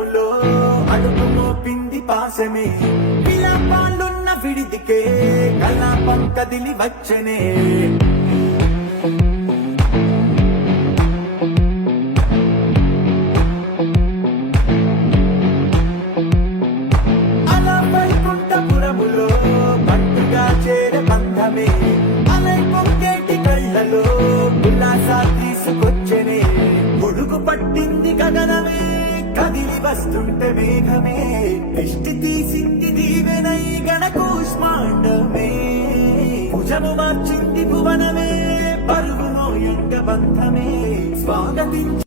వైకుంఠపురములో అడుగు మోపింది పాశమే విలాపాలున్న విడిదికే కలాపం కదిలి వచ్చనే అలా వైకుంఠపురములో పట్టుగా చేరే బంధమే అలై పొంగేటి కళ్ళలో ఉల్లాసా తీసుకొచ్చనే పొడుగు పట్టింది గగనమే కదిలి వస్తుంటే మేఘమే దృష్టి తీసింది దీవెనై గణకూష్మాండమే భుజము మార్చింది భువనమే పరుగునో యుగ బంధమే స్వాగతించి